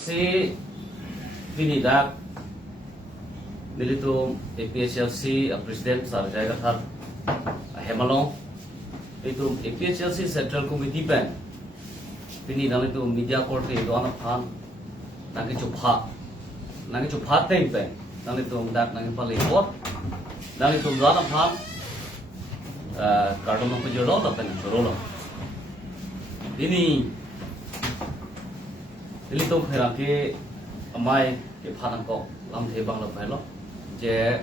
Si Trinidad nilito APHLC President Sarjaya Khatar Hemalong itu APHLC Central Committee Bank Trinidad itu media court itu anak pan nanti coba tempe nanti itu dak nanti paling nanti itu anak pan karena memperjual apa nih berolo ini itu kira ke amai ke padan kok lam thebang lo phelo je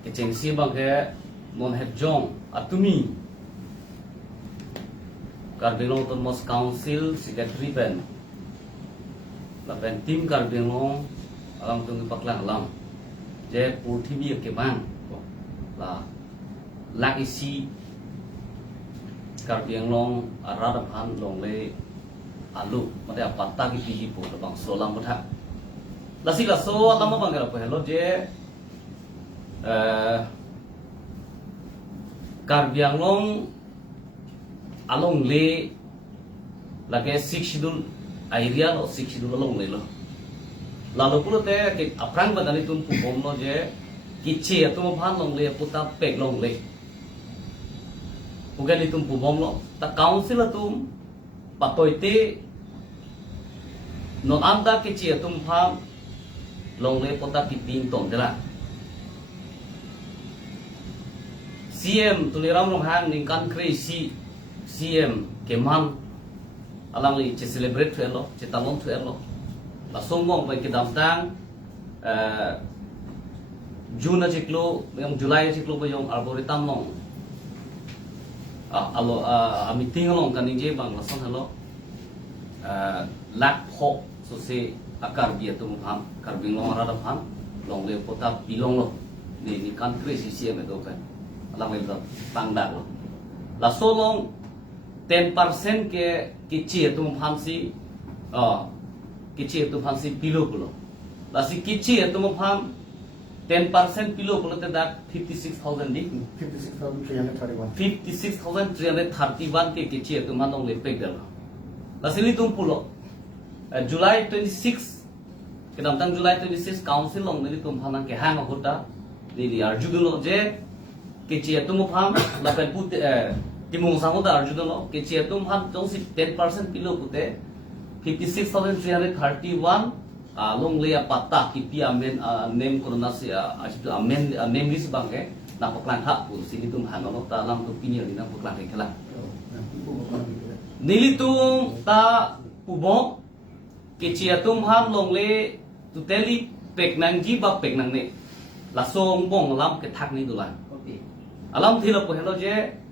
ke chengsi bang ke mon het jong atumi Karbinglong Tonmos Council Secretary Ben la ben tim Karbinglong alam tung paklang alam je purthibi ke bang la lak isi Karbinglong arada pan long le alu mate apata ki piji po bang solam mutha lasi la so alam bang gara po hello je Karbinglong along le lage 6 schedule area lo 6 schedule along le lo lalu pulo te ke aprang badani tum pupom lo je kichi atum bhan long le puta pek long le bukan itu pupom lo ta council atum patoite non anda kichi atum bhan long le puta kiting tong jela CM tuliram long hang ningkan crazy CM keman alang li ce celebrate tuelo ce talon tuelo la somong ba ke damtang June ciklo yang Julai ciklo ba yung arboretum long alo meeting long kaning je bang lason hello lak pho so se akar bia tu pham karbing long ara pham long le pota bilong lo ni country CM do kan alang le pangdak lo la so long 10% ke kichi tu phamsi kichi tu phamsi pilo pulo lasi kichi tu pham 10% pilo pulo te dak 56,000 di 56,331 ke kichi tu manong le pek dal lasi li tum pulo July 26 kedam tang July 26 council long ni tum pham ke hang hota di arjudulo je kichi tu pham la pen put timung samuda arjudulo kichi tu pham jong si 10% pilo pute 56,331 long le pata kipi amen name corona si asitu amen name list bangke na poklan hak pu sini tum hanono ta lam tu pinil dina poklan kela nilitung ta pubo kichi tum ham long le tu teli pek nangji ba pek nang ne la song bong lam ke thak ni dulan alam thila po hello je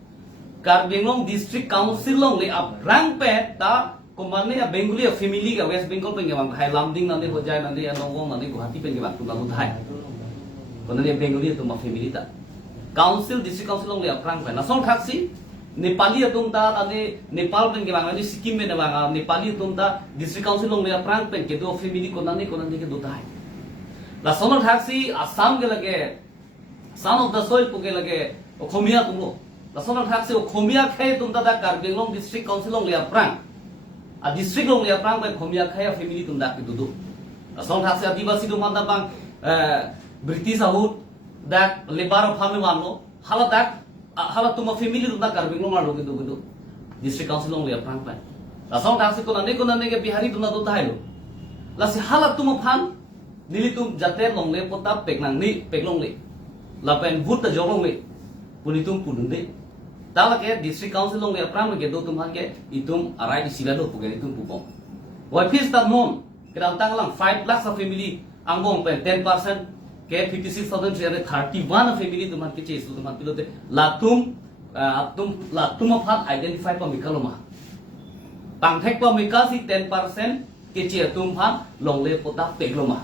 Karbinglong District Council long le ab rang pe ta komane a Bengali family ka West Bengal pe ngam khai lamding nande ho jai nande anong nande Guwahati pe ngam tu lalu thai konane Bengali tu ma family ta Council District Council long le ab rang pe na song thaksi Nepali atung ta ane Nepal pe ngam nande Sikkim pe ngam Nepali atung ta District Council long le ab rang pe ke do family konane ke do thai la song thaksi Assam ke lage son of the soil puke lage Khomia tumlo Lasonal thaksi Khomia khai tum da Karbinglong District Council long le aprang a district long le aprang ba Khomia khai family tum da ki dudu Lasonal thaksi adivasi tum da bang British ahut da lebar phame manlo hala tum family tum da Karbinglong mar ki dudu district council long le aprang ba Lasonal thaksi ko nane ke bihari tum da do thailo lasi hala tum pham nili tum jate long le pota peknang ni peklong le lapen vut da jolong le punitum pununde tala ke district council long le apram ke do tum han ke itum arai di sila do pugen itum pupong wa fis ta mon kedam tanglang 5 lakhs of family angbong pen 10% ke 56,331 family tum han ke che su tum han pilote latum phat identify pa mikaloma pangthek pa mikasi 10% ke che tum phat long le pota pekloma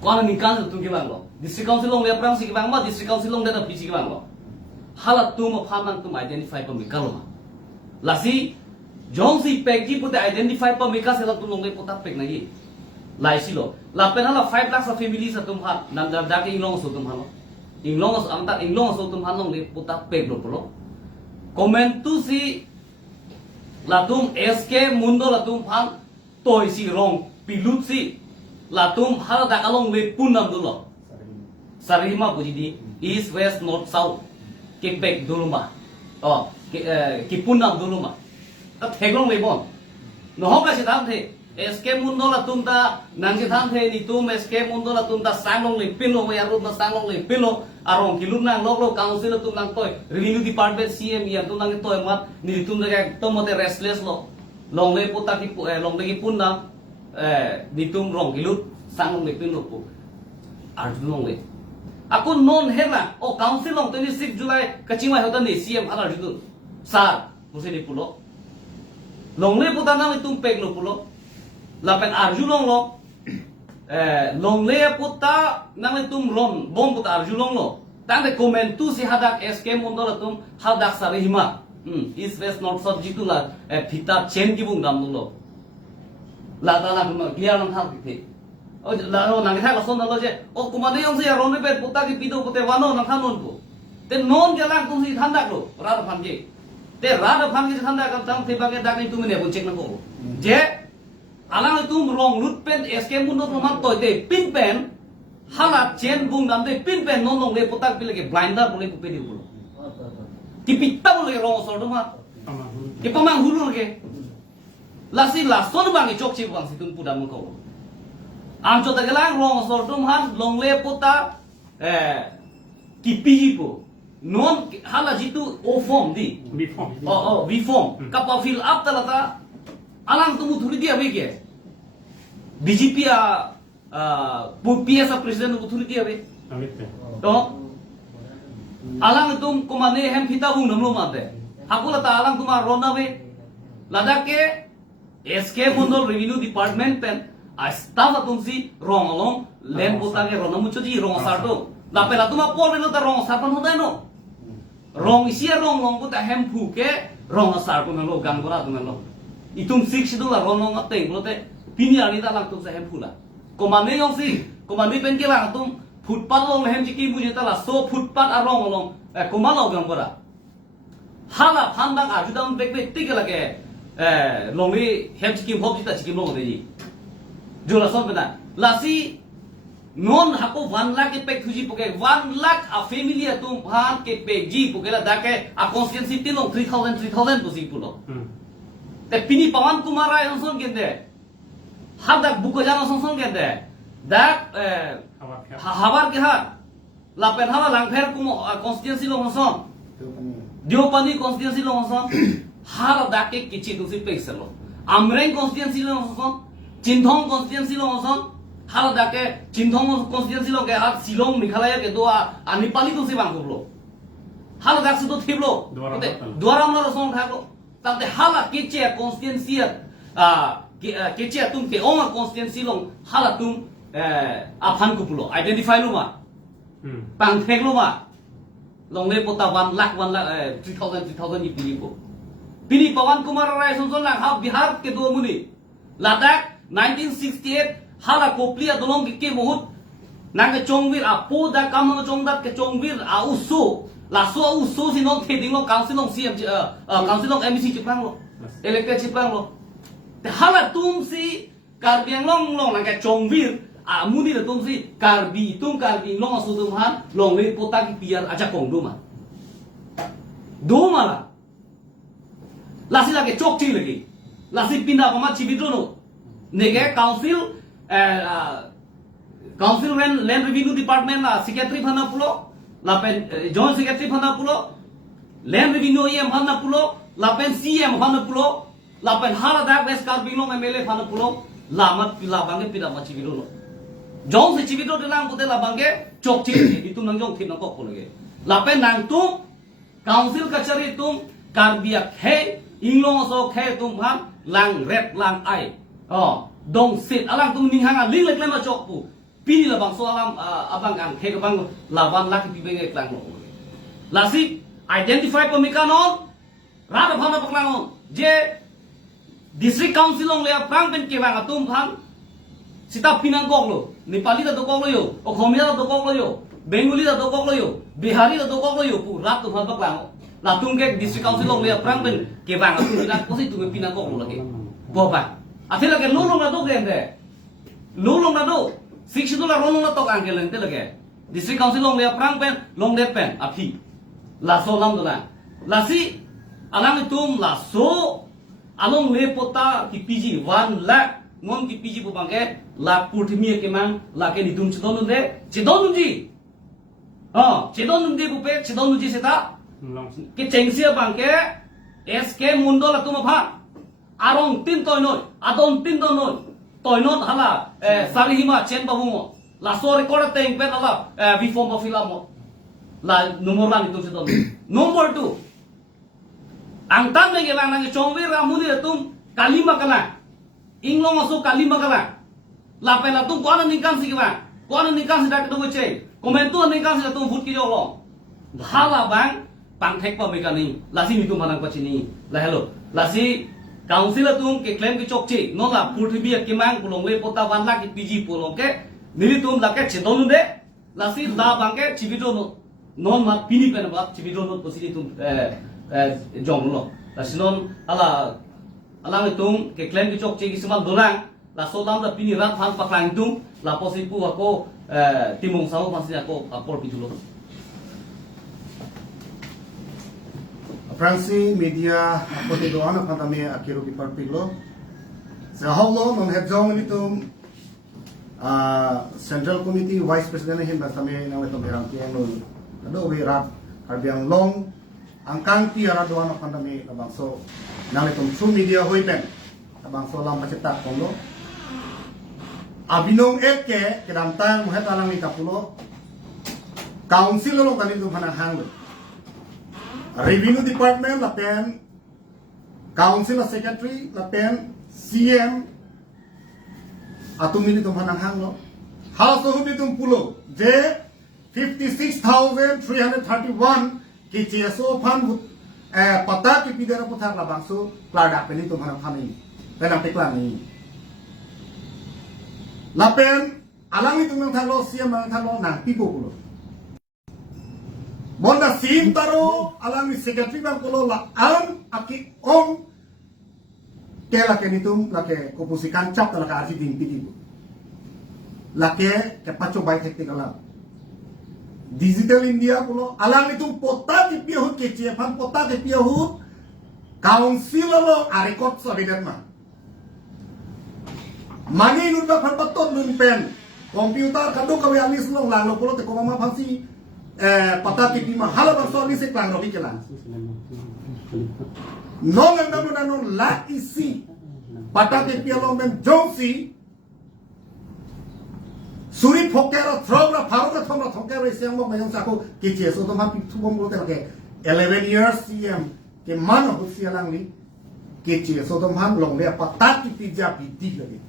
kona nikan tum ke bang lo district council long le apram si ke bang ma district council long da pisi ke bang lo halat tum phaman tum identify pa mikaloma lasi jong si pekji pute identify pa mikas ela tum long le pota pek nagi lai silo la pen hala 5 lakhs of families tum ha nandar da ke inglong so tum halo inglong so tum halong le pota pek lo polo comment tu si latum SK mundo latum phang toy si rong pilut si latum hal dak along le punam dulo sarima bujidi east west north south ke pek duluma oh ke punam duluma ta theglong le bon no hoka si tham the SK mundo latum ta nang si tham the ni tum SK mundo latum ta sanglong le pilo ya rum na sanglong le pilo arong kilum nang lok council tum nang toy revenue department CM ya tum nang toy mat ni tum daga tomote restless lo long le puta ki long le ki punna ni tum rong kilut sang le pin lo pu ar long le aku non hela o council long 26 July kachingwa hotan ni CM ala judu sar musi ni pulo long le puta nang tum pek lo pulo lapen arju long lo long le puta nang tum ron bom puta arju long lo tang de comment tu si hadak SK mundo la tum hadak sarihima east west north south jitu la phita chen ki bung dam lo la ta na clear nang thang ki o la ro nang tha la son lo je o kumade yong se ron pe puta ki pido pute wano nang khan non ko te non ke lang tum si thandak lo ra phan ki te ra phan ki thandak kam tang the ba ke dak ni tum ne bun chek na ko je alang tum rong lut pen SK mundo man toy te pin pen halat chen bung dam te pin pen non long le putak pile ke blinder boleh pupe di ulo tipita boleh rong sol dum ha ki pamang hulu ke lasi la son bang chok chi bang situn pudam ko am cho ta gelang rong sol dum han long le puta ki pi po non hala jitu o form di v form kapa fill up ta lata alang tumu thuri dia be ke BJP PSA presiden uthuri dia be to alang tum kumane hem phita bung namlo mate hakula ta alang tuma rona be lada ke SK Mundol revenue department pen a staff tumsi rong along len puta ke rona mucho ji rong sarto la pela tuma pol be ta rong sarpan hoda no rong isia rong long puta hem phu ke rong sarto no gan gora tu no itum sik sidu la rong ngate nglote pini ani ta lang tum sa hem phula komande yong si komande pen ke lang tum footpath long hem chiki buje ta la so footpath arong long komalo gam gora hala phandang ajudam bekbe tikela ke longri hem chiki hob jita chiki long de jola son bena lasi non hako 1 lakh ke pek thuji poke 1 lakh a family atum bhan ke pek ji pokela dake a constituency tilong 3000 pusi pulo te pini pawan kumar ay son gende hadak buko jana son gende dak habar ke ha lapen hala langfer kum constituency lo son diopani constituency lo son har dake kichi tusi pekselo amreng constituency lo son Chinthong constituency lo son har dake Chinthong constituency lo ke har Silong Meghalaya ke do anipali tusi bang lo har dak se to thiblo dwaram lo son khalo tate hala kichi constituency kichi tum ke oma constituency long hala tum aphan kupulo identify lo ma pang thek lo ma long le pota 1 lakh 3000 ni pini pawan kumar rai son lang ha bihar ke do muni ladak 1968 hala koplia dolong ke mohut nang ke chongwir apo da kam no chongdat ke chongwir a usu la so usu sinong theding lo council long CM council long MEC chipang lo elected chipang lo hala tum si karbiang long nang ke chongwir muni da tum si karbi long asu tum han long le pota ki piar aja kong do mala lasi lagi chok chi lagi lasi pindah pamat cibidro no nege council land revenue department la secretary phana pulo lapen joint secretary phana pulo land revenue em phana pulo lapen CM phana pulo lapen haradak west karbinglong MLA phana pulo lamat pila bange pindah pamat cibidro no jong se cibidro delang pute la bange chok chi itu nang jong thin nang kok lagi lapen nang tu council kachari tum karbiak he inglong so khe tum ham lang red lang ai dong sit alang tum ning hanga ling lek lema chok pu pini la bang so alam abang ang khe ka bang lawan lak pi benge klang lo lasi identify pemikanon rada phana paklang je district council ong le prang pen ke bang atum phang sita pinang kok lo nepali da kok lo yo okhomia da kok lo yo bengali da kok lo yo bihari da kok lo yo pu rat tu phana paklang là tung cái district council long le prang ben ke wang tung pina ko si tung pina ko lo lagi bo ba a thế là cái lô long là đâu cái này lô long là đâu six đô la long là to ang cái lên thế là cái district council long le prang ben long le pen a phi là số lam đó là si alang tum là số along le pota ki pg 1 lakh ngon ki pg bu bang ke la purthimia ke mang la ke ni tum chidon gì chidon nunde bu pe chidon nunji se ta cái chengsia bang ke sk mundo la tum pha arong tin toy noi adon tin don noi toy not hala sarihima chen ba mo la so record teng pe la before ma film la number 1 itu chidon number 2 ang tan me gelang nang chongwe ramuni tum kalima kala inglong masuk kalima kala la pe la tum kona ningkan si ba kona ningkan si dak do che komentu ningkan si tum phut ki jo lo hala bang pang thek pa me ka ni la si mi tum manang pa chi ni la hello la si council tum ke claim ki chok chi no la purthibi ki mang pulong le pota wan la ki pg pulong ke nili tum la ke chidon de la si la bang ke chibido no non ma pini pe na ba chibido no positi tum jong lo la sinon ala tung ke claim ki chok che ki simal dolang la so lam da pini rat phang paklang tung la posipu ako timong sao pasi ako apor pitulo Fransi media ako te doana pandame akiro ki parpilo sa holo non het jong ni tum central committee vice president him basame na weto berang ki no ado we rat harbiang long angkang ti ara doana pandame abang so nang tum su media hoipen abang so lam pacetak kono abinong ke kedam tang muhet alang ni kapulo council lo tani tum hanang hang revenue department la pen council secretary la pen cm atum ini tum hanang hang lo house of tum pulo je 56,331 ki CSO fan pata ki pidara puthak la bangso klada peni tum hanang khani penang tekla ni la pen alang itu nang thalo cm nang thalo nang pipo pulo Bonda sim taro alang ni secretary bang kolo la am aki om kela ke nitum la ke kopusikan cap la ka arti ding piti la ke pacho bai tekte kala digital india kolo alang nitum pota ki piahut ke cefan pota ke piahut council lo a record sabidan ma mani nun ba phaton nun pen komputer kado kawe alis lo lang lo kolo te ko mama phansi pata ki pima hala barso ni se klang robi kelan non ngam na non la isi pata ki pialo men jongsi suri phokera throgra pharoga thomra thokera siang mo mayong sako ki che so to ma pi thubom lo te ke 11 years cm ke man ho sialang ni ki che so to ma long le pata ki pija bidi lagi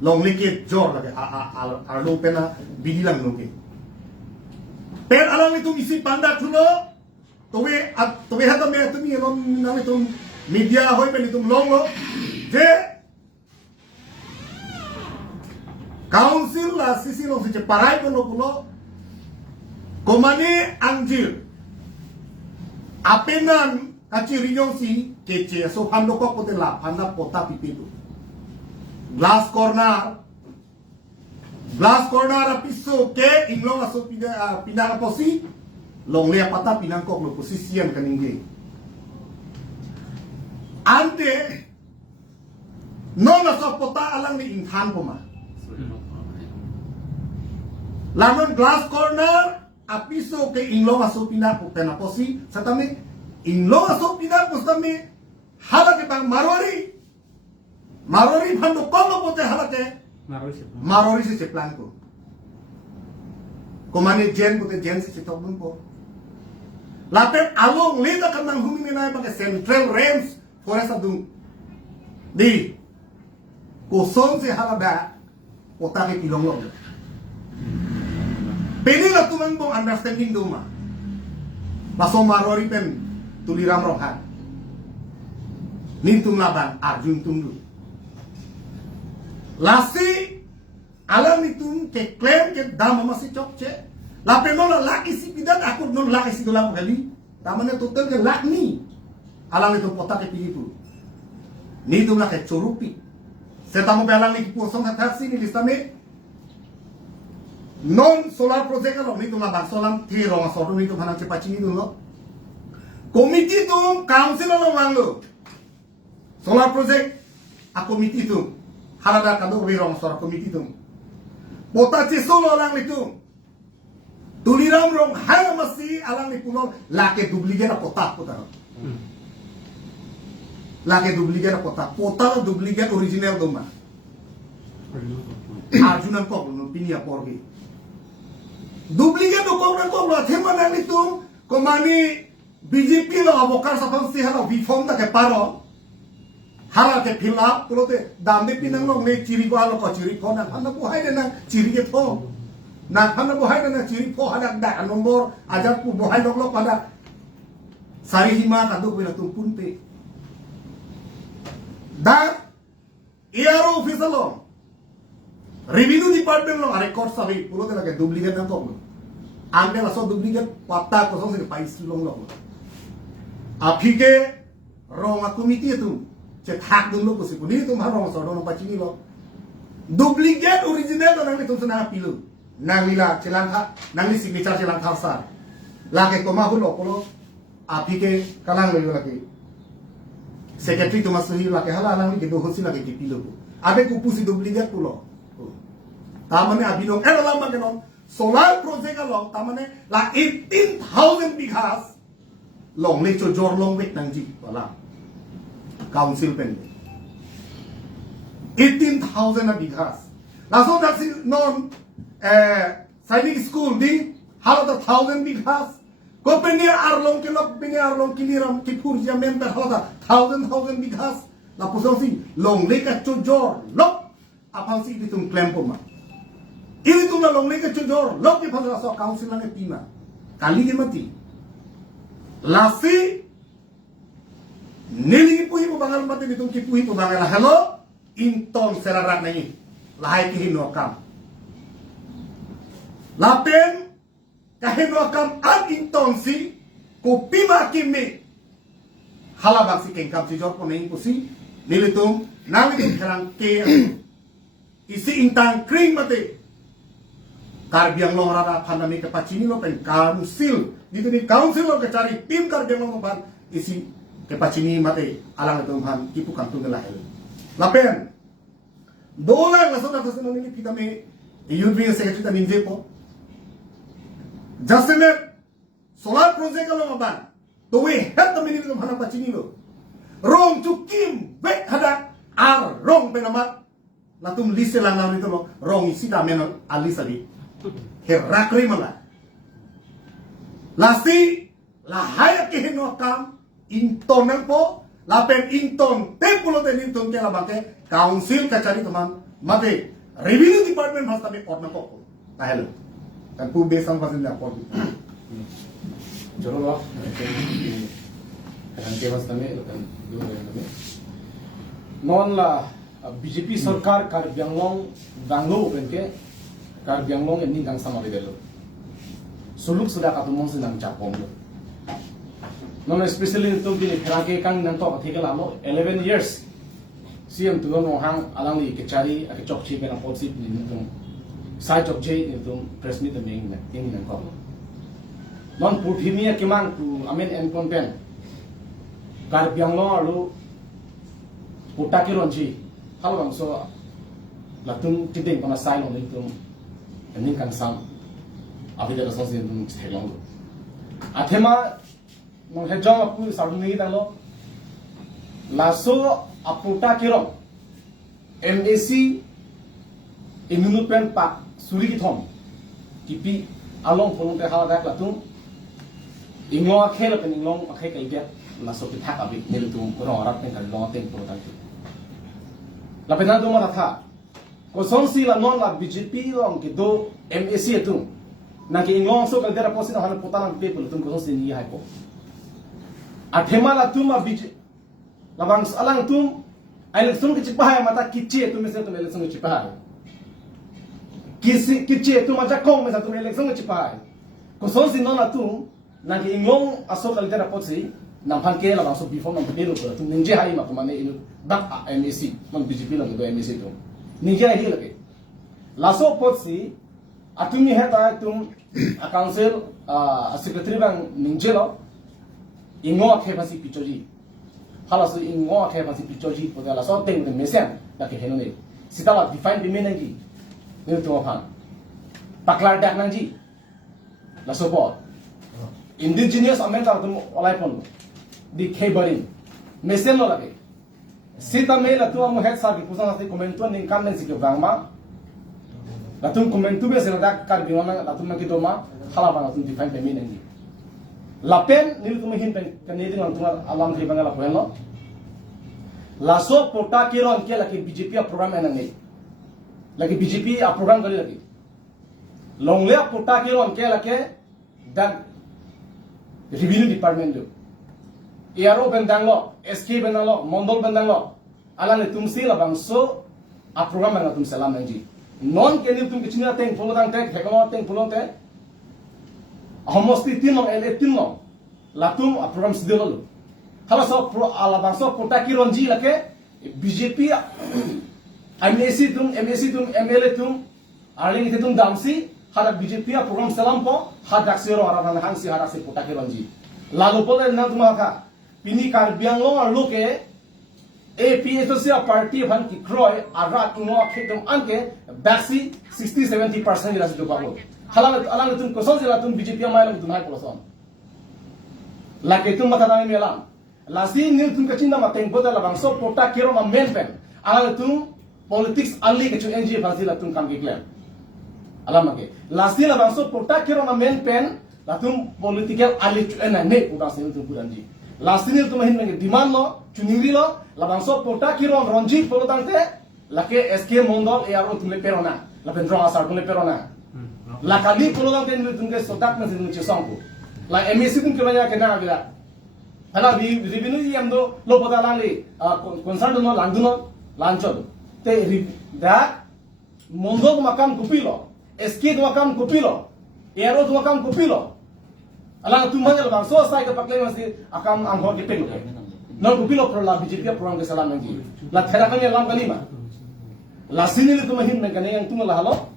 long le ke jor lagi a lo pena bidilang lo ke per alang itu isi panda tulo tobe hata me tumi elom nang itu media hoi pen itu longo je council la sisi lo se parai kono pulo komane angjil apenan kaci rinyong si kece so pando ko pote la panda pota pipitu glass corner piso ke inglong aso pindah posi long le pata pinang kok lo posisian kaningge ante non aso pota alang ni inhan poma lamun glass corner apiso ke inglong aso pindah pena posi satame inglong aso pindah postame hala ke bang marori phando kono pote hala ke Marori se plan ko. Komane jen ko te jen se tok bun po. Lapen along lita kan nang humi na pa central range forest adung. Di ko son se halaba kota ke kilong lo. Pili la tuman bong understanding duma. Paso marori pen tuliram rohan. Nintum laban arjun tundu. Lasi alam itu ke klaim ke dama masih cokce. Lape nola laki si bidan aku non laki si dolang kali tamane total ke lak ni alang itu kota ke pilipu ni tu lah ke corupi setamu belang ni kosong taksi ni listame non solar project kalau ni tu lah solar tirong solar ni tu mana cepat ni tu lo komiti tu council lo manglo solar project a komiti tu halada kado wirong solar komiti tu kota solo alang itu tuliram rong hal masih alang ni pulau lake duplicate na kota lake duplicate na kota duplicate original tu mah ajunan kok no pinia porgi duplicate kok lo thema nang itu komani BJP lo avokar sapang si halo bifom ta ke paro hala ke fill up pulo te dam de pinang lo ne chiri ko halo ko chiri ko na phana ko hai na chiri ke tho na phana ko hai na chiri ko hada da nomor ajar ku bohai lo pada sari hima ka do pila tu punte da ERO officer lo revenue department lo record sabi pulo te lage duplicate na ko ande la so duplicate pata ko so se pais lo apike rong komiti itu cek hak dulu ko si puni tu marong so no pachini lo duplicate original nang ni tu sana pilu nang lila celangka nang ni signature celangka sar lage ko ma hulo polo apike kalang lo lagi secretary tu masui lage hala nang ni do hosi lage pilu abe ku pusi duplicate pulo tamane abinong ela lama kenon solar project lo tamane la 18,000 bighas long le cho jor long wek nang ji wala council pen 18,000 bighas laso daksi non sainik school di halata 1,000 bighas ko penia arlong kiliram kipur jamen ta halata 1,000 bighas la pusong si long le ka cho jor lok apang si ditung claim poma ini tu long le ka cho jor lok ki phasa so council nang pina kali ke mati lasi nili puhi po bangal mati bitong kipuhi po bangal hello inton serarak nangi lahai ki hinokam lapen kahinokam an inton si ko pima kimi halabang si kengkam si jor po nangi po si nilitum nang itin kerang ke isi intang kring mati karbiang long rada pandemi ke pacini lo pen council dito ni council lo ke cari tim karbiang long pan isi ke pacini mate alang itu han kipu kantung lahel lapen dola la sota tasno ni kita me UV secretary ta ninje po jasene solar project lo ban to we het mini lo hana pacini lo rong chukim bet hada ar rong penamat latum lise lang itu lo rong isi da men alisadi herakri mala lasi lahaya ke hinokam inton po lapen inton tempulo ten inton ke labake council kacari teman mate revenue department hasta me orna ko tahelo kan pu besang fasil na por joro lo kan ke hasta me kan do me non la BJP सरकार कार्बियांगलोंग दांगलो benke कार्बियांगलोंग एनी गांग समारे देलो सुलुक सुदा का तुमों से नंग चापोम लो non especially to di krake kang nang to thike la lo 11 years CM tu no hang alang li ke chari a ke chok chi pe na pot sip ni tum sai chok je ni tum press meet the main na ting nang ko non puthimia kimang tu amen en kon pen Karbi Anglong alu puta ki ronji halo bang so latung tiding kona sai lo ni tum ening kan sam avida so sin tum thelong athema nong hejong apu saruni dalo laso aputa kirong MAC imunupen pak suri ki thom kipi along pholong te hala dak latung inglo khela pen inglong akhe kai ge laso ki thak abi nil tum ro rat pen kan lo ten pro ta la pena do ma tha ko son si la non la BJP long ki do MAC tu na ki inglo so kal dera posin hal potalan pe tum ko son si ni hai ko athema la tum abij labang alang tum election ke cipahay mata kiche tum se tum election ke cipahay kiche tum aja kong me sa tum election ke cipahay ko son si non la tum nanti inglong asok kalite rapot si nampan ke labang so before nam pedelo ko tum ninje hai mak mane inu bak MEC man BJP lang do MEC to ninje hai lage laso pot si atumi heta tum a council secretary bang ninje lo ingo akhe basi pichoji halas ingo akhe basi pichoji ko la so teng de mesen la ke henone sitala define bimenangi ni to han paklar dak nanji laso pot indigenous America tum olai pon di kebering mesen lo lagi sita me la tu amo het sa ki pusan ase komentuan ning kan ning sikyo gangma la tum komentu be sera dak kar biwana la tum ki doma hala bang tum define pe min ngi la pen ni tum hin pen kan ni ding tum alam tri bangala ko lo la so pota ki ron ke la ki BJP a program en ngi la ki BJP a program kali lagi longle pota ki ron ke la ke dan revenue department lo ERO bendanglo, SK bendanglo, Mondol bendanglo, alane tumsi la bangso a program na tum salam nanji. Non ke ni tum kichina teng pulotang tek hekama teng pulote. Homosti tinong ele tinong. La tum a program sidelo. Hala so pro ala bangso kota ki ronji la ke BJP MAC tum MLA tum arling te tum damsi hada BJP a program salam po hadak sero araban hangsi hadak se kota ki ronji. Lalu pole na tum ka Pini Karbiang lo loke AP Social Party van ki Kroy arat ingo khitum anke basi 60-70% ila situ pako halang tum koson sila tum BJP mai lam tum hai koson la ke tum mata dami melam la si nil tum kachinda mateng boda la bangso pota kero ma men pen alang tum politics ali ke chu NG fasi la tum kam ki claim alam ke la si la bangso pota kero ma men pen la tum political ali chu ena ne uda sin tum puranji Lastinil tu mahin mengi demand lo, cuniri lo, labangso porta kiro ronji polotante, lake SK Mondol ERO tumle perona, la pendrong asar tumle perona. La kali polotante ni tumke sotak na sinu chisongku. La MEC tum kemanya kena bila. Hala bi revenue yam do lo pota langi concern no landuno lanchod. Te da Mondol makam kupilo, SK makam kupilo, ERO makam kupilo. Alang tu mana bang so sai ke pakai masih akam angkor ke pelu. Non kupilo pro la BJP program ke salam nanti. La thera kami alam kali ma. La sini tu mahin mengkane yang tu malah lo.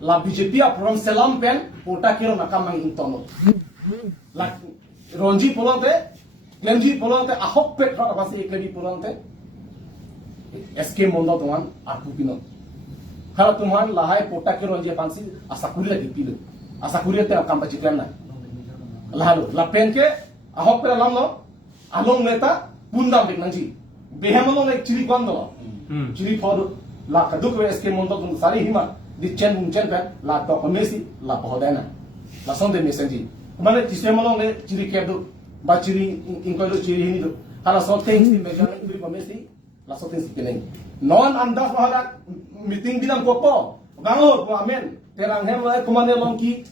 La BJP program salam pen pota kiro nakam mang intono. La ronji polonte, lenji polonte ahok pet rat apa sih klebi polonte. SK Mondol tuan aku pino. Kalau tuan lahai pota kiro ronji pansi asakuri lagi pilo. Asakuri te akam pacitram na. Lalu lapen ke ahok pera lam lo along leta bundam bek nanji behamalo nek ciri kondo ciri for la kaduk we SK Mondol tum sari hima di chen pe la to komesi la pohodena la sonde mesenji mane tisemalo ne ciri kedu ba ciri inkoido ciri hini do hala so things di meja di komesi la so things keneng non anda hodak meeting bilang kopo bango ko amen terang hem kumane longki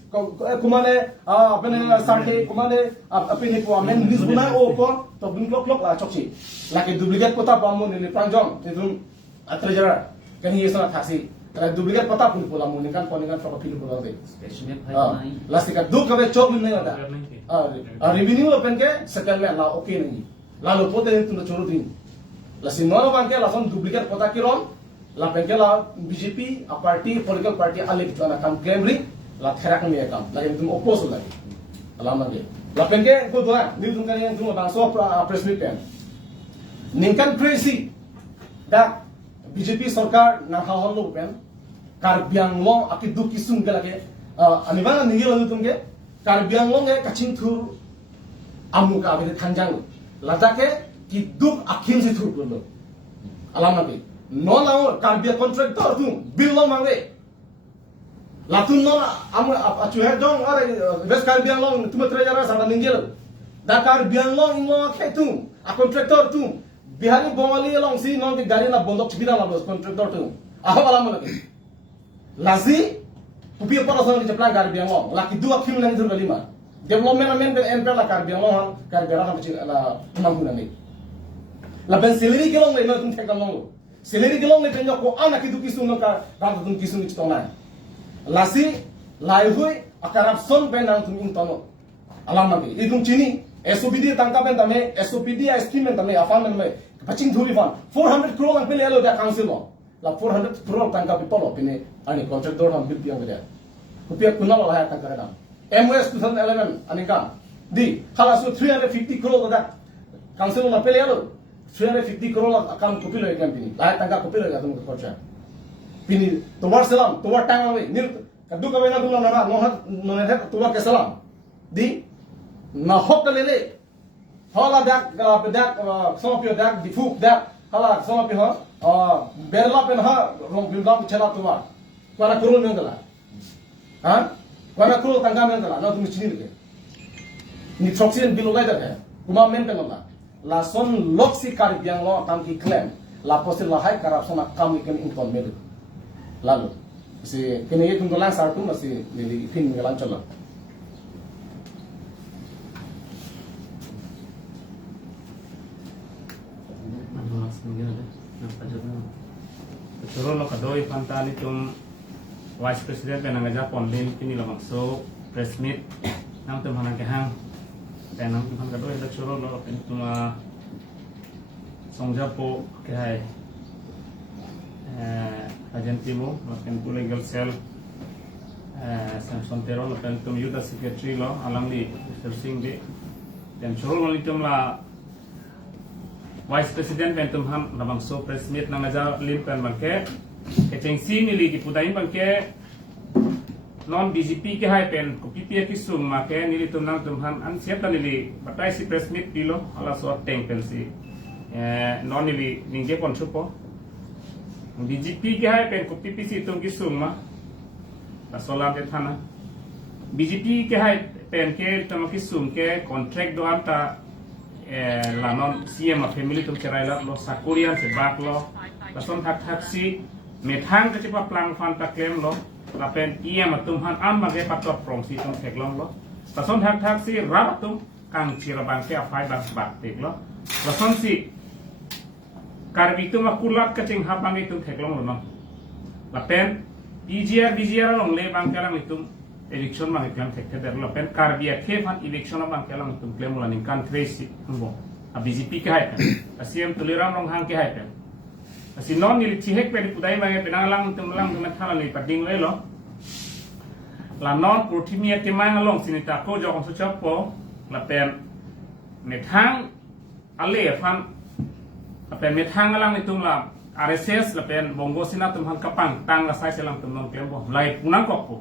kumane apene sarte kumane apene ko amen lisbuna o ko to bin klok la chokchi la ke duplicate kota pamun ni prangjong itu atrejara kan yesana taksi tra duplicate kota pun pola mun kan pon kan fo pil pola de la sika du ka be chok ni ada revenue open ke settlement la okay ni la lo pote tu no choro din la sinolo banke la son duplicate kota kiron la pengkela BJP a party political party alek tu anak Kremlin la therak ni ekam la yang tum oppose lagi alam lagi la pengke ko doa ni tum kan yang tum bangso press meet pen ningkan crazy da BJP sarkar na khawal lo pen Karbiang long akidu kisung galake anibana ningil tum ke Karbiang long e kaching thur amuka abide thanjang ladake kiduk akhim si thur lo alam lagi non lang Karbiang kontraktor tu bill long mangre latun non am acu dong are bes Karbiang long tu trejara sada ninjel da Karbiang long ingo tu a kontraktor tu bihari bongali long si non di gari na bondok chibina la bos kontraktor tu aha wala mo lagi lazi pupi para son di plan Karbiang long laki dua kim lang tur lima development amen ben emper la Karbiang long Karbiang la kecil la mampu ni la ben salary ke long le no tum thek long Seleri gelong le penjo ko anak itu kisung ka ram tum kisung ci tona lasi lai hui akarap son ben nang tum in tono alam nabi idung chini SOPD tangkaben tame SOPD estimate tame afamen me paching thuli fan 400 crore ang pele alo da council lo la 400 crore tangka people lo pine ani contractor ham bil piang dia kupiak kunal la tangka kadam MOS 2011 ani kan di halasu 350 crore da council lo pele alo 350 crore akan kupilo ekam pini la tangka kupilo ya tum khorcha pini towar salam towar tang ave nil kadu ka bena tulang nara no ne tuwa ke salam di na hok lele hala dak bedak somapio dak difuk dak hala somapio ha berla pen ha rom bildam chela tuwa para kurul mengala ha para kurul tangga mengala na tum chini ke ni troxin bilolai da ke kuma men penala la son loksi kar biang lo tam ki claim la posil la hai corruption kam ikan income med lalu si kene ye tunggu lang sartu masih di fin ngalan chala Turo lo kadoi pantali tum Vice President penangaja ponlin kini lo makso press meet nang tum hanang kehang penang tum hanang kadoi da churo lo pen tum songja po kehai agentimu pen tu legal cell Sontero lo pen tum yuda secretary lo alang di Mr. Singh de dan churo lo tum la Vice President Bentum Ham Nabang So Press Meet Nangaja Lim Pen Bangke Keceng Sini Ligi Pudain Bangke Non BGP ke hai pen Kopi Pia Kisung Make Nili Tumnang Tumhan An Siapa Nili Batai Si Press Meet Pilo Ala So Teng Pen Si Non Nili Ningge Pon Chupo BGP ke hai pen Kopi Pisi Tum Kisung Ma Basola Ke Thana BGP ke hai pen Ke Tum Kisung Ke Contract Do Anta la non CM family tum cheraila lo sakurian se bak lo lason hak si methang ke cepa plang fan ta claim lo la pen IM tum han am mage patop from si tum theklong lo lason hak si rap tum kang chira bang ke afai bang bak tek lo lason si karbi tum akulat ke ching hapang tum theklong lo no la pen BGR long le bang kalang tum election mang iklan thekte der lo pen karbia ke fan election mang kelang tum claim la ning kan trace bo a BJP ke hai CM tuliram long hang ke hai pen asi non ni chihek pe pudai mang pe lang tum thala ni pading le lo la non protimia ke mang long sinita ko jo so chapo la pen me thang ale fan la pen me thang lang ni tum la RSS la pen bongo sina tum hang kapang tang la sai selang tum non claim bo lai punang kok po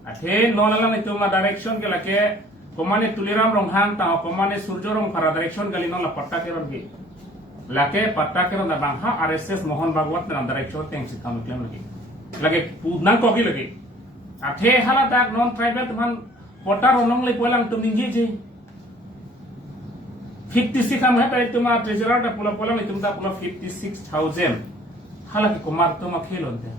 Athe non alam itu ma direction ke lake komane tuliram rong hang ta komane surjo rong para direction gali non la patta ke ron ge lake patta ke ron na bang ha RSS Mohan Bhagwat na direction teng sikam klem lage pudnang ko gi lage athe hala tak non tribal tuhan potar onong le polang tum ningi je 56 am hai tuma treasurer da pula polang tum da pula 56000 hala ke kumar tuma khelon te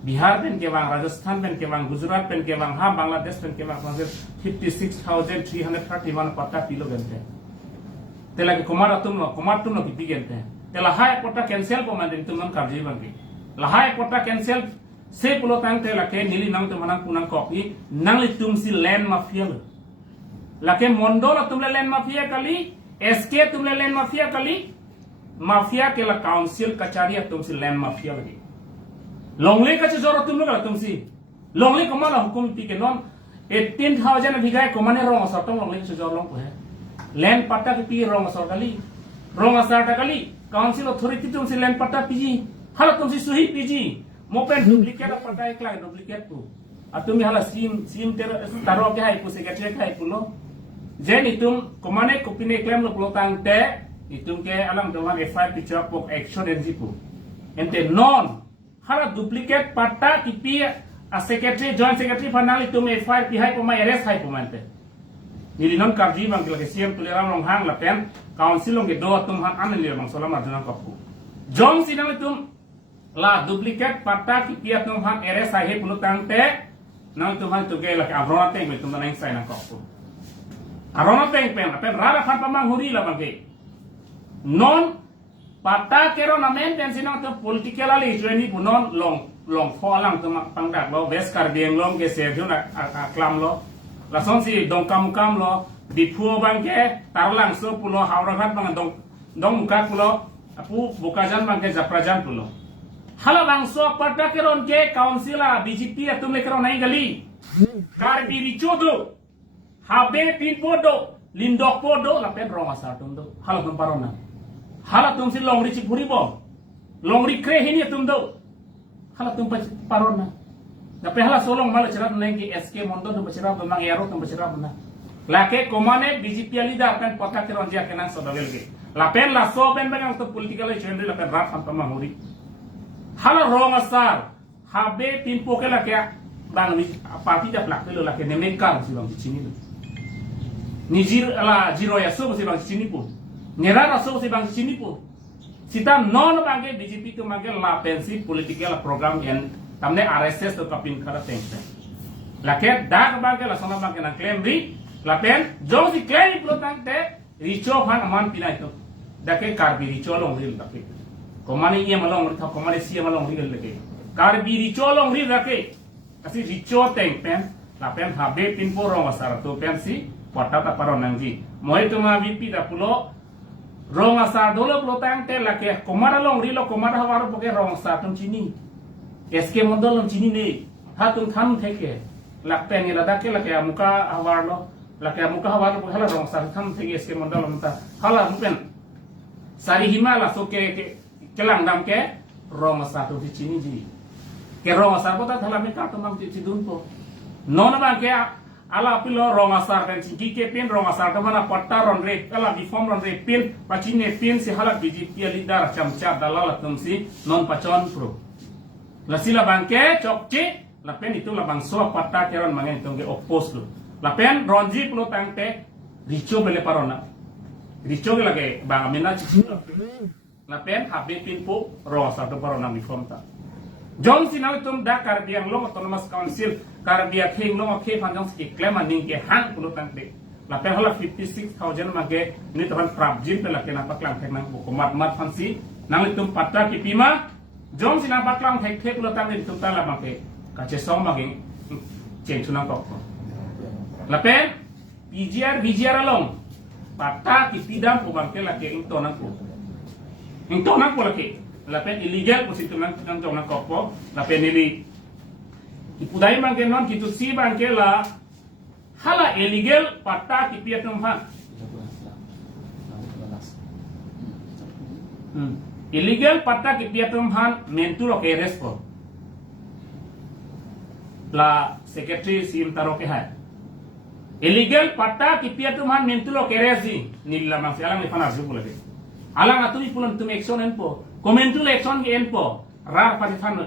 Bihar pen ke bang Rajasthan pen ke bang Gujarat pen ke bang ha Bangladesh pen ke bang 56,331 patta kilo gente tela ke kumar tum no pipi gente tela hai patta cancel ko mandin tum non karji bangi la hai patta cancel se pulo tang tela ke nili nang tum manang punang kopi nang li tum si land mafia la ke mondola tum le land mafia kali SK tum le land mafia kali mafia ke la council kacharia tum si land mafia lagi Longle ka choro tum loga tum si longle komala hukum ti ke non 18,000 bigai komane rong asar tong longle choro long ko hai land patta ke pi rong asar kali council authority tum si land patta piji hala tum si suhi piji mopen duplicate patta ekla duplicate tu atumi hala sim ter taro ke hai pu secretary kai pulo jen itum komane kopine claim lo plotang te itum ke alang doang FI picture pok action enzipu ente non Hara duplicate patta kipi a secretary joint secretary panali tum FIR pi hai poma arrest hai pomante nilinon karji bang ke CM tuliram long hang la pen council long ge do tum han anil bang solam arjuna kapku jong sinang tum la duplicate patta kipi tum han arrest hai punutang te nang tum han tuge la abrona teng tum nang sai na kapku arona teng pen rara fan pamang huri la bang non Pata kero namen dan sinang tu political ali ini punon long folang tu pangdak lo bes karbieng long ke serjun aklam lo lason si dong kam lo dipuo bangke tarlang so pulo hauragat bang dong muka pulo apu bukajan bangke japrajan pulo hala bang so parta keron ke councila BJP atum le keron nai gali kar biri chodo habe pin podo lindok podo lapen rong asar tum do hala tum parona hala tum si longri cipuri bo longri kre hini tum do hala tum parona na hala solong mal cerap nengi SK mondo tum cerap mang yaro tum cerap na lake komane BJP leader pen pota keron dia kenan sodavel ge lapen la so ben ben to political agenda lapen rap am tamahuri hala rong asar habe pin pokela ke bang ni parti da plak lo lake nemekar si bang sini do ni zero ya so si bang sini pun nyera so si bang sini pun sita non bangke BJP tu bangke la pensi political program yang tamne RSS to kapin kara tengse lake dak bangke la sama bangke na claim ri la pen jo si claim pro tangte richo phan aman pinai to dake karbi richo long ril dake komani ye malong ri komani si malong ril leke karbi richo long ril dake kasi richo teng pen la pen habe pin po rong asar to pen si patata paron nangji moi to ma VP da pulo rong asar dolo protang te lake komara long rilo komara hawaro poke rong asar tum chini SK model tum chini ne hatung tham theke lakte ni ladake lake muka hawarlo lake muka hawaro poke hala rong asar tham theke SK model mta hala mupen sari himala so ke kelang dam ke rong asar tum chini ji ke rong asar pota thala me ka tum chidun po non ba ke ala pilo rong asar kan ciki ke pin rong asar ka mana patta ron re ala di form ron re pin pachine pin si hala BJP leader chamcha dalala tumsi non pachon pro la sila bangke chokchi la pen itu la bangso patta keron mangen tongge oppose lo la pen ronji plo tangte richo bele parona richo ke lage bang amena ciki la pen habe pin po rong asar to parona mi form ta John sinal tum da Caribbean Long Autonomous Council Caribbean King Long ke panjang ski claim ning ke hang puluh tangte la pe hala 56,000 mage ni tuhan prab jin pe la ke na paklang tek nang ko mat fansi nang tum patra ki pima John sinal paklang tek puluh tangte tum ta la mage ka che song mage chen sunang ko la pe BGR along pata ki pidam ko bangke la ke into nang ko la ke lapen illegal positu nang jong nang kopo lapen ili ipudai bangke non kitu si bangke la hala illegal pata kipia tumhan illegal pata kipia tumhan mentu lo ke resko la secretary sim taro ke hai illegal pata kipia tumhan mentu lo ke resi nilla mang sialang ni panas bu lagi alang atui pulan tum action enpo komentu lekson ge enpo rar pati thanu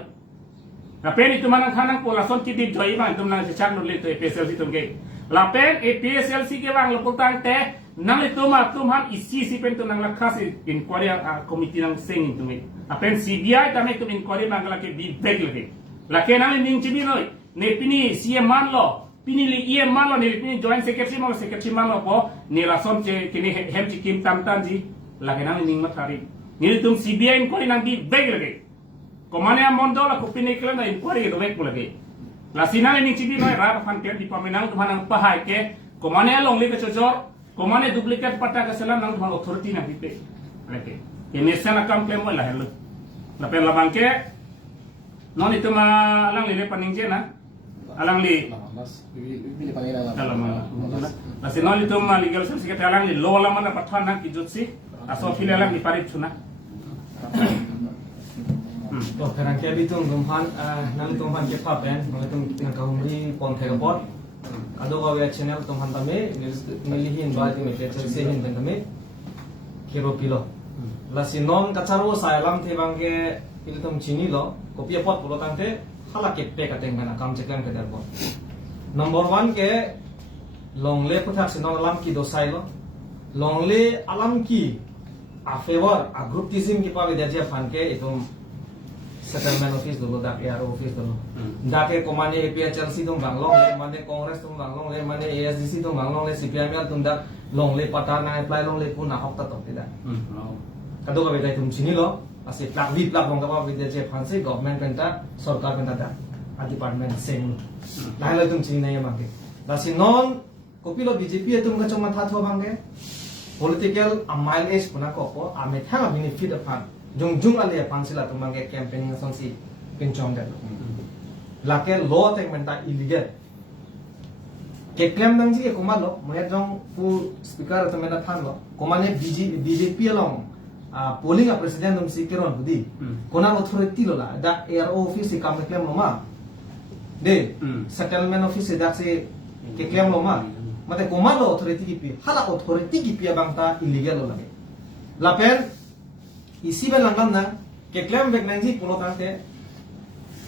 la pen itu manang khanang po la son kiti joi bang tum nang chak no le to PSLC tum ge la pen PSLC ke bang lo putang te nang itu ma tum han isi si pen tum nang la khas inquiry committee nang sing tum la pen CBI tame tum inquiry bang la ke bi beg lege la ke nang ning chibi noi ne pini CM man lo pini li EM man lo ne pini joint secretary man lo po ne la son che kini hem chi kim tam tan ji la ke nang ning ma thari ni tum CBI inquiry nang di beg lagi komane amondo la kupine kala na inquiry do beg lagi la sinale ni chibi noi ra fan ke di pamenang tu hanang pahai ke komane long le ke chojor komane duplicate pata ke selam nang thang authority na pipe lagi ini sana kam ke mo la helo la pe la bangke non itu ma alang le paningje na alang li dalam la sinole itu ma legal service ke alang li lo la mana pathana ki jutsi aso filalang di parit chuna to karang ke bitung gumhan nang tumhan ke papen tum ngakahumri pon thegapot ado ga channel tumhan tame milihin baati me te sehin tame kero pilo la sinon kacharo sailam the bangke iltum chini lo kopia pot pulo tangte hala ke pe ka tengana kam chekam ke darbo number 1 ke longle puthak sinon alam ki dosai lo longle alam ki a favor a groupism ki pawe dia fan ke itu settlement office dulu dak ARO office dulu dak ke komane APHLC dong banglong le mane congress dong banglong le mane ASDC dong banglong le CPML dong dak long le patar na apply long le pun na hok ta tok tidak kado ka bedai tum chini lo ase plak vi plak bong ka pawe dia fan se government penta sarkar penta da a department same lai lai tum chini na yama ke Lasi non kopilo BJP itu nggak cuma thatu bangke political mileage puna kopo ame thang benefit apan jung ale apan sila tu bangke campaign ngasong si pincong dat lake law teng menta illegal ke claim nang ji komalo mo jong fu speaker tu mena than lo komane BJP along polling a president dum sikiron budi kona authority lo la da ARO office kam claim lo ma de settlement office da se ke claim lo ma mate komando authority ki pi hala authority ki pi bangta illegal lo lage lapen isi belangam na ke claim bek nangji pulo tante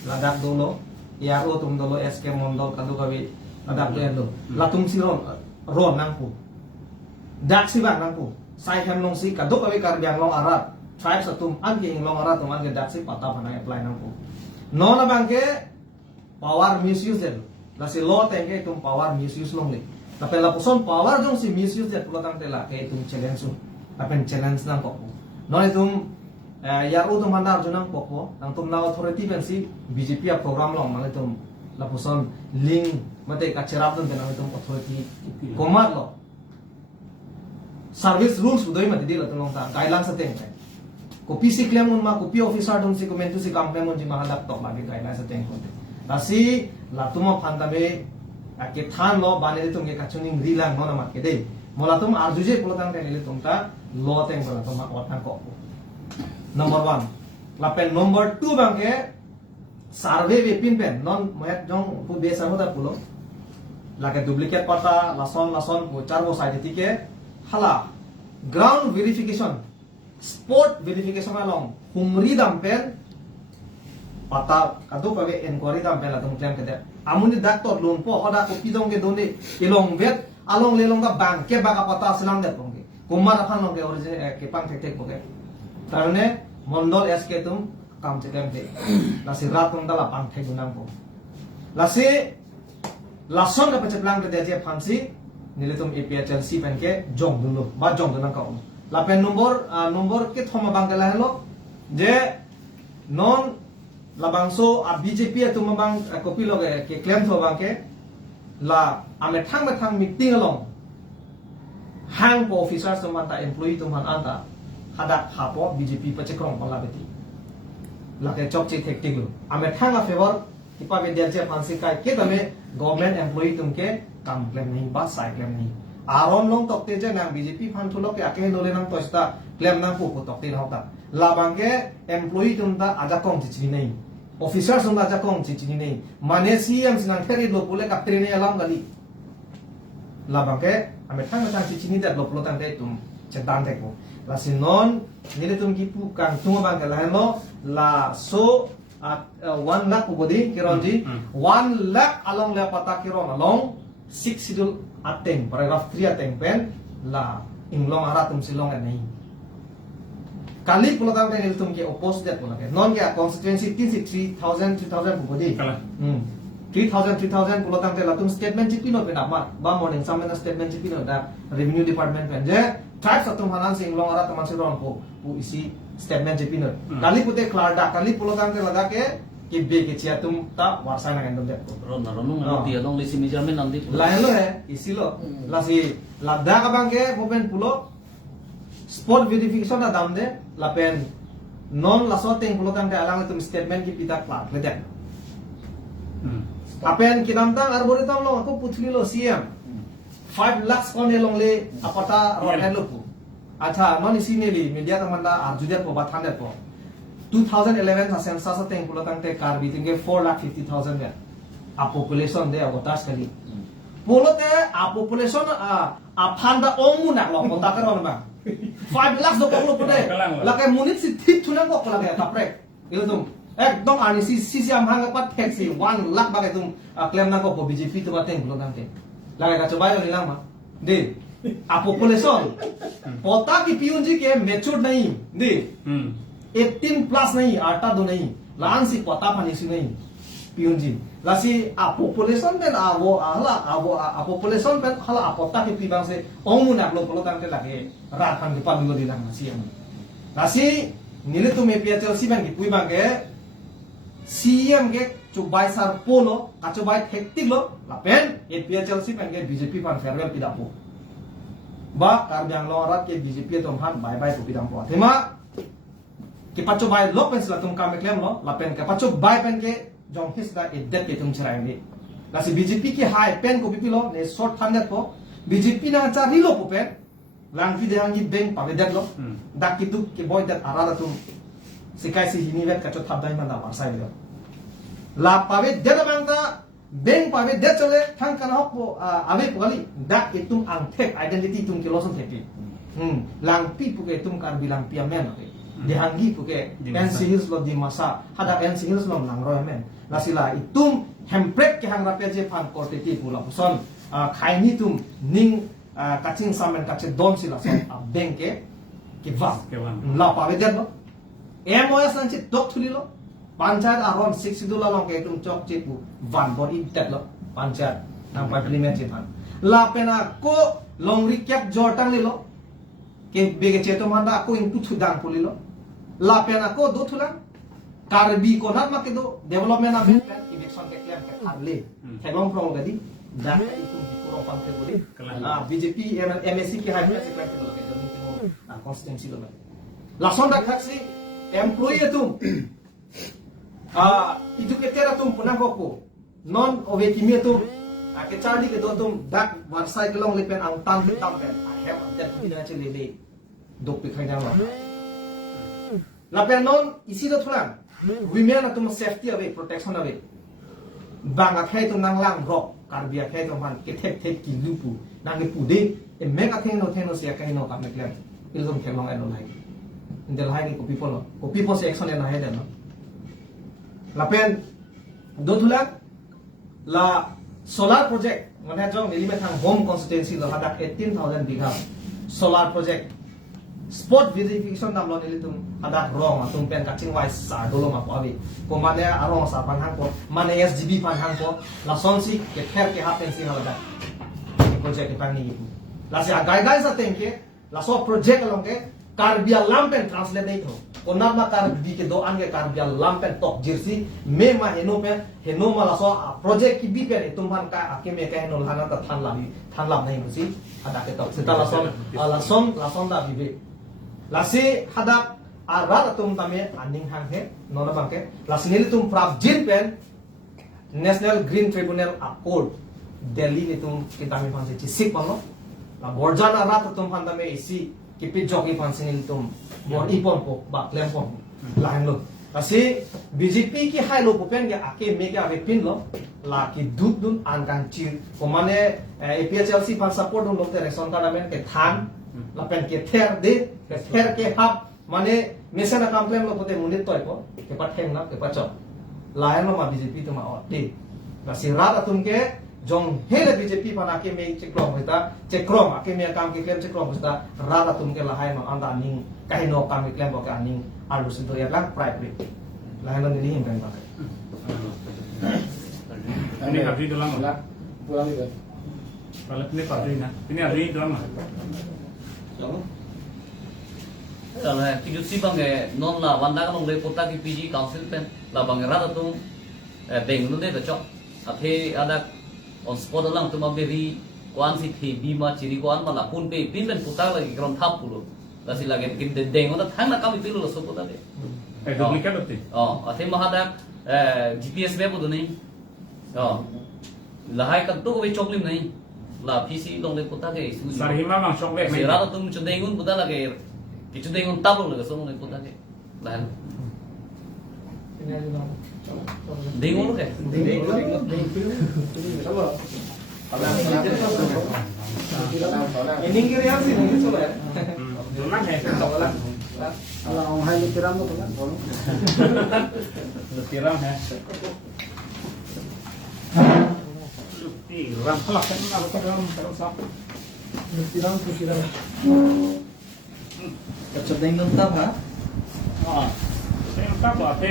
ladak dolo ARO tum dolo SK mondo kadu kawi ladak do latum siron ron nangpu dak si bang nangpu sai hem long si kadu kawi karbiang long arat tribe satum an ki long arat tum an ke dak si pata bana apply nangpu nona bangke power misuse del la si law tenge tum power misuse long le tapi la puson power jong si misuse del pulo tang tela ke tum challenge su apen challenge nang ko no tum ya tum mandar junang ko nang tum na authority ben si BJP a program long male tum la puson link mate ka cherap dun benang tum authority komat lo service rules budoi mate dil tum long ta guidelines ateng ko PC claim un ma ko P officer dun si ko mentu si kam claim un ji ma hadak tok bagi guidelines ateng ko nasi latuma pandabe ke than lo bane tum ke kachuning rilang no namat ke dei molatum arjuje pulotang te nile tumta lo teng bola tuma otang ko number 1 lapen number 2 bangke survey be pin pen non mayat jong pu desa hoda pulo lake duplicate pata lason bochar bo side tike hala ground verification spot verification along humri dam pen pata kadu page inquiry dam pela tum claim kede amuni doctor loan po hoda ko pidong ke done ilong vet along lelong da bank ke baga pata selang det pongke kumar aphan long ke origin ke pang tek poke tarne mondol SK tum kam chekem te lasi rat tum dala pang tek gunang po lasi lason ka pacheplang ke deje phansi niletum APHLC pen ke jong dulu ba jong dunang ka lapen nomor ke thoma bang ke la hello je non labangso a BJP tu mabang kopi lo ke claim tho bang ke la ame thang meeting along hang po officers tu manta employee tu man anta hadak hapo BJP pachekrong pala beti la ke chok che thek tiglo ame thang a favor tipa be derje phansi kai ke tame government employee tum ke kam claim nahi ba sai claim nahi aron long tokte je nang BJP phan thulo ke ake nole nang toista claim nang pu tokte hauta la bangke employee tum ta aja kong chichini nahi officer sunda aja kong chichini nahi mane CM sinang theri lo pule ka trene alam gali la bangke ame thang chichini dat lo pulo tang te tum chetan te ko la sinon nile tum ki pu kang tum bang ke la no la so 1 lakh ubodi kironji 1 lakh along le pata kiron along 6 schedule ateng paragraph 3 ateng pen la inglong ara tum silong nahi kali pulo tang te tum ke oppose that pulo ke non ke constituency 3000 ubodi 3000 pulo tang te la tum statement jipino pe nama ba morning samena statement jipino da revenue department pen je tribes atum hanan sing long ara taman siron ko pu isi statement jipino kali pute klarda kali pulo tang te lada ke be ke chia tum ta warsai na gandom det ron dia long lisi measurement nanti lain lo isi lo lasi lada ka bangke mopen pulo spot verification da dam de lapen non lasoteng pulo tang te alang tum statement ki pita klar ledet apen kinamtang arboretum lo ko puthli lo CM 5 lakhs kone long le apata rohen lo pu acha non isi neli media tamanda arjudet po bathanet po 2011 sa census ateng pulo tang te karbi tinge 4,50,000 ya a population de agotas kali pulo te a population a phanda omu nak lo kota karon ba 5 lakhs do ko pude la ke munit si thik thunang ko la ke taprek iltum ekdom ani si am hanga pat taxi 1 lakh ba ke tum claim na ko BJP tu bateng pulo tang te la ke ka coba yo nilang ma de a population pota ki PUNG के मैच्योर नहीं दे 18 प्लस नहीं आटा दो नहीं लान सी पता पानी सी नहीं PUNG लासी आ पॉपुलेशन पे आ वो आ पॉपुलेशन पे हला आ पता की पीबांग से ओमु ना लो पलो तांग के लागे राखान के पाबिलो दिना सी हम लासी नीले तुम APHLC बन की पुई बांग के CM ke cobai sar polo kacobai hektik lo lapen APHLC pen ke BJP pan farewell pidapo ba Karbiang Long ke BJP tomhan bye bye pidampo tema ke pacobai lo pen sila tum kameklem lo lapen ke pacobai pen ke jong hisda edet ke tum cheraingi lasi BJP ke high pen ko pipilo ne short thandet po BJP na cha rilo po pen lang videhangi bank pavedet lo dak kitu ke boy dat arada tum sikai si hinivet ka chot thabdai manda warsai lo la pavet det bangta bank pavet det chole thang kana hok ave pali dak itum ang tek identity tum ke loson thepi lang pi puke tum kar bilang pia men dihangi puke NC Hills lo di masa hada NC Hills lo lang roy men la sila itum hemprek ke hang rapia je phan korteti pula puson khaini tum ning kaching samen kache don sila son bank ke va la pavet det lo MOS nanti dok thuli lo panchayat around 6 dula long ke tum chok chipu van body tet lo panchayat nang parliament chipan la pena ko long recap jortang li lo ke bege cheto manda ko in tu dang puli lo la pena ko do thulang karbi ko nat make do development amen election ke claim ke harle thelong prong gadi da itu dikuro pante boli BJP MSC ke high class claim ke lo ke do constituency lo la sonda taxi employee tum educator tum punang ko non ove kimia tum ke chardi ke do tum dak warsai kelong lepen ang tam pen I have that pina chele le dok pe khaina lo la pen non isi do thulang women tum safety ave protection ave banga khai tum nang lang rock karbia khai tum han ke thek thek ki lupu nang ni pu de e mega thing no sia kai no kam klem ilum khelong eno lai indel hai ni ko people se action na hai no lapen do thulak la solar project ngana jong nili me thang home constituency lo hadak 18000 bigha solar project spot verification nam lo nili tum hadak wrong atum pen kaching wai sa dolo ma pawi ko mane arong sa pan hang ko mane SGB pan hang ko la sonsi ke kher ke happen si halada project ke pani la se guidelines atenke la so project alongke Karbia lampen translate नहीं थो ओना मा कारबी के दो आंगे Karbia lampen tok jersey me ma heno ma laso project की बी पे तुम हन का आके में कहे नो लाना त थान लाभ नहीं मुसी हदा के tok सेता लासों दा बिबे लासे हदा आरा तुम तमे अनिंग हांग है नोना बाके लासनेल तुम प्राप जिन पेन national green tribunal accord Delhi ने तुम किताबे फांसे चिसिक पनो ला बोर्जाना रात तुम हन तमे इसी kipit joki pansingin tum bor ipon po ba klem po lain lo kasi BJP ki hai lo popen ya ake mega ave pin lo la ki dut dun angkang chir komane APHLC pan support dun lokte reson ka namen ke than la pen ke ther ke hap mane mesena complain lo pote munit toy po ke patheng na ke pacho lain lo ma BJP tuma ote kasi rata tum ke jong hele BJP pana ke me chekrong hoita chekrom ake me kam ke klem chekrong hoita rada tum ke lahai no anda ning kai no kam ke klem bo ke aning alu sindo ya lang private lahai no ni him kan ba ini habis dalam lah pulang itu kalau ini pabrik na ini habis dalam Kalau kita sih bang non la wanda kalau le kota ki PG council pen la bang rada tum bengun de cok ate ada on spot lang tu maberi kuan si thi bima chiri kuan mala pun pe pin ben putar lagi kron thap pulo lasi lagi kin deng ota thang na kami pilu lo so putar de duplicate hote ate mahada GPS map do nahi lahai kan to we choklim nahi la PC long le putar de sarhima bang chokle se ra tum chudengun putar lagi ki chudengun tablo le so le putar de lahan dengun lo ke ini kiri yang sih ini coba ya dolan hai coba kalau orang hai mikiran tuh kan tiram hai tiram lah kan apa tiram terus apa mikiran kecil dengan tak ha saya tak buat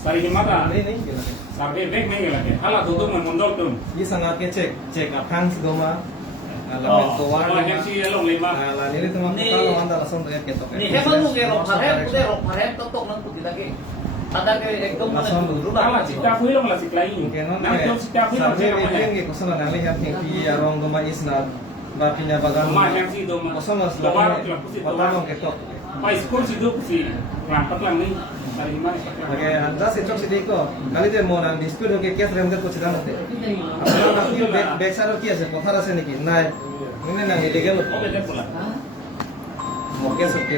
sarhima ta नहीं केला sarve vek nahi gela ke hala do men mondol tum ये संगात के चेक अफांस गोमा लापे तो वा la hensi elong lima la nile तुम पता लो अंदर लसन रे के तो ni heban lu ke ro pare pude ro pare tok tok nang puti lagi ada ke ekdom mana Langsung dulu Malah cipta kuih lo malah siklai. Kenon Nang jom cipta kuih lo sampai macam mana? meeting ke sana nang lihat yang di arong doma isnat bapinya bagan Rumah yang si doma. kosong mas Doma lagi kelak kusi pertama doma. ketok Pai skor si dok si lampat lang ni. Dari mana? lagi anda sitok sidik ko kali dia mau nang dispute ke kes rem ko sedang nanti apalagi nanti back side kia se kothara se niki nai ini nang illegal Oh beda pula. mau kes ke